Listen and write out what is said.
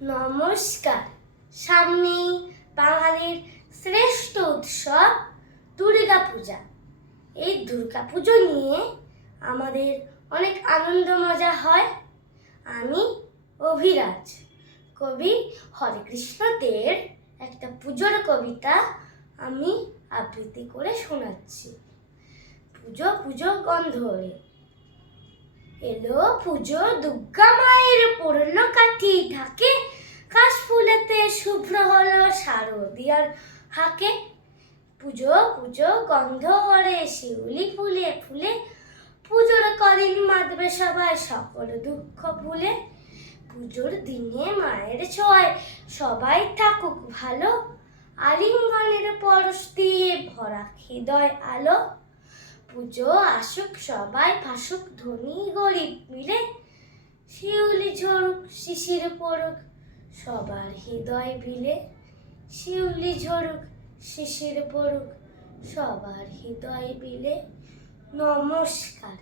নমস্কার। সামনেই বাঙালির শ্রেষ্ঠ উৎসব দুর্গাপূজা। এই দুর্গাপুজো নিয়ে আমাদের অনেক আনন্দ মজা হয়। আমি অভিরাজ, কবি হরেকৃষ্ণ দের একটা পুজোর কবিতা আমি আবৃত্তি করে শোনাচ্ছি। পুজো পুজো গন্ধ রে, এলো পুজো দুর্গা মায়ের পড়ল কাঠি ঢাকে, কাশ ফুলেতে শুভ্র হলো শারদীয়ার হাকে। পুজো পুজো গন্ধ করে শিউলি ফুলে ফুলে, পুজোর কদিন মাতবে সবাই সকল দুঃখ ভুলে। পুজোর দিনে মায়ের ছোঁয়ায় সবাই থাকুক ভালো, আলিঙ্গনের পরশ দিয়ে ভরা হৃদয় আলো। পুজো আসুক সবাই ভাসুক ধনী গরিব মিলে, শিউলি ঝরুক শিশির পড়ুক সবার হৃদয় বিলে। শিউলি ঝরুক শিশির পড়ুক সবার হৃদয় বিলে। নমস্কার।